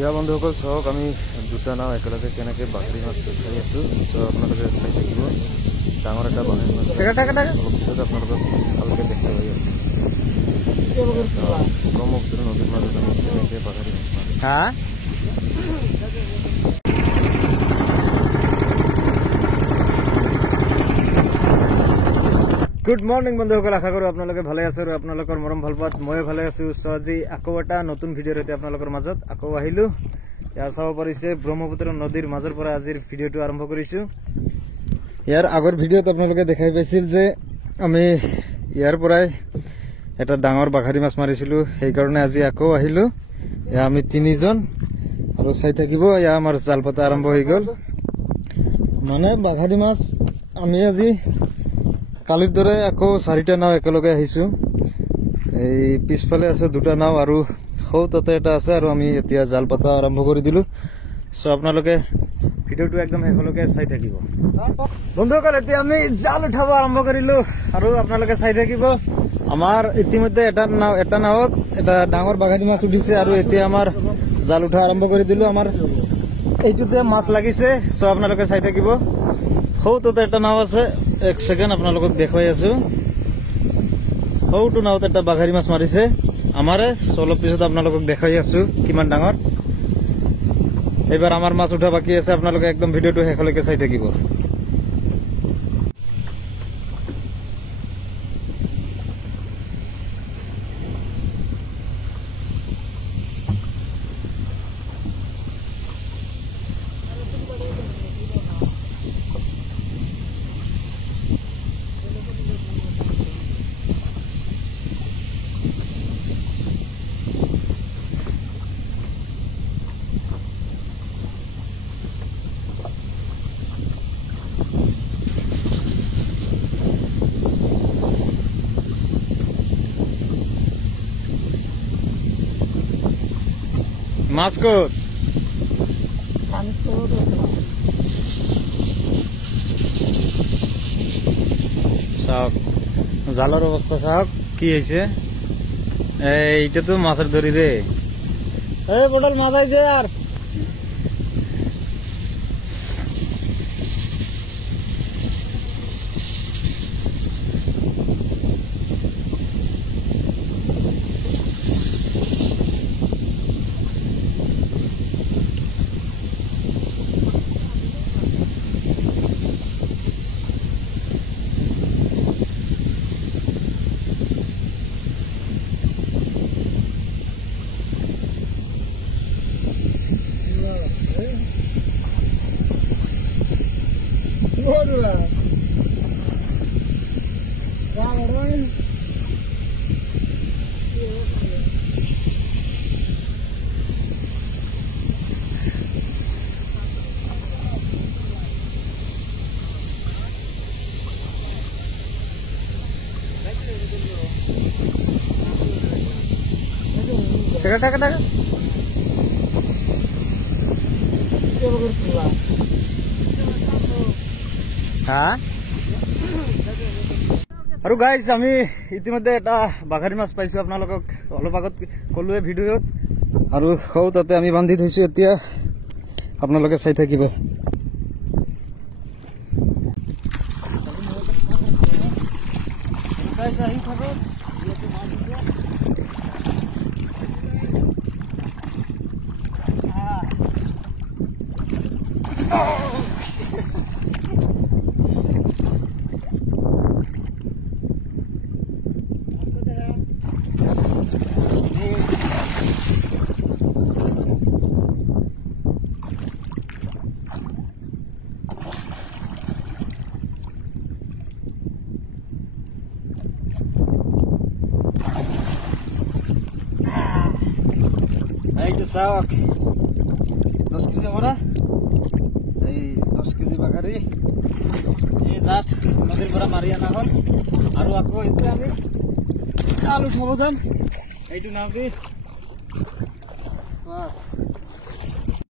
ইয়া বন্ধুসকল চাওক আমি দুটা নাও একেলগে কেনেকে বাগৰি মাছ ধৰি আছো। তো আপোনালোকে চাই থাকিব। ডাঙৰ এটা বাগৰি মাছ পিছত আপোনালোকক ভালকে দেখাই আহি আছো। ব্ৰহ্মপুত্ৰ নদীৰ মাজত আমি কেনেকে বাগৰি মাছ মাৰো। গুড মৰ্নিং বন্ধুসকল, আশা কৰো আপোনালোকে ভালে আছে আৰু আপোনালোকৰ মৰম ভাল পাত মই ভালে আছো। সো আজি আকৌ এটা নতুন ভিডিঅ'ৰ সৈতে আপোনালোকৰ মাজত আকৌ আহিলো। ইয়াৰ চাব পাৰিছে ব্ৰহ্মপুত্ৰ নদীৰ মাজৰ পৰা আজিৰ ভিডিঅ'টো আৰম্ভ কৰিছো। ইয়াৰ আগৰ ভিডিঅ'ত আপোনালোকে দেখাই পাইছিল যে আমি ইয়াৰ পৰাই এটা ডাঙৰ বাঘাৰী মাছ মাৰিছিলো। সেইকাৰণে আজি আকৌ আহিলো। ইয়া আমি তিনিজন আৰু চাই থাকিব। ইয়া আমাৰ জাল পাতা আৰম্ভ হৈ গ'ল। মানে বাঘাৰী মাছ আমি আজি কালিৰ দৰে আকৌ 4টা নাও একেলগে আহিছো। এই পিছফালে আছে দুটা নাও আৰু সৌ তাতে এটা আছে আৰু আমি এতিয়া জাল পাতা আৰম্ভ কৰি দিলো। সো আপোনালোকে ভিডিঅ'টো একদম শেষলৈকে চাই থাকিব। বন্ধুসকল এতিয়া আমি জাল উঠাব আৰম্ভ কৰিলো আৰু আপোনালোকে চাই থাকিব। আমাৰ ইতিমধ্যে এটা নাৱত এটা ডাঙৰ বাঘাৰী মাছ উঠিছে আৰু এতিয়া আমাৰ জাল উঠা আৰম্ভ কৰি দিলো। আমাৰ এইটোতে মাছ লাগিছে। সো আপোনালোকে চাই থাকিব। সৌটোতে এটা নাও আছে। এক সেকেন্ড আপোনালোকক দেখাই আছো। সৌটো নাওত এটা বাঘাৰী মাছ মাৰিছে আমাৰে। অলপ পিছত আপোনালোকক দেখাই আছো কিমান ডাঙৰ। এইবাৰ আমাৰ মাছ উঠা বাকী আছে। আপোনালোকে একদম ভিডিঅ'টো শেষলৈকে চাই থাকিব। মাছ কত? চাওক জালৰ অৱস্থা চাওক কি হৈছে। এইটা তো মাছেৰ দড়ি ৰে। এই বটল মাছ আইছে আৰ টাকা আৰু গাইজ আমি ইতিমধ্যে এটা বাঘাৰী মাছ পাইছো। আপোনালোকক অলপ আগত কলোৱে ভিডিঅ'ত আৰু সৌ তাতে আমি বান্ধি থৈছো। এতিয়া আপোনালোকে চাই থাকিব। চাওক 10 কেজি মৰা এই 10 কেজি বাঘাৰী এই জাষ্ট নদীৰ পৰা মাৰি অনা হ'ল। আৰু আকৌ এতিয়া আমি জাল উঠাব যাম। এইটো নাও দি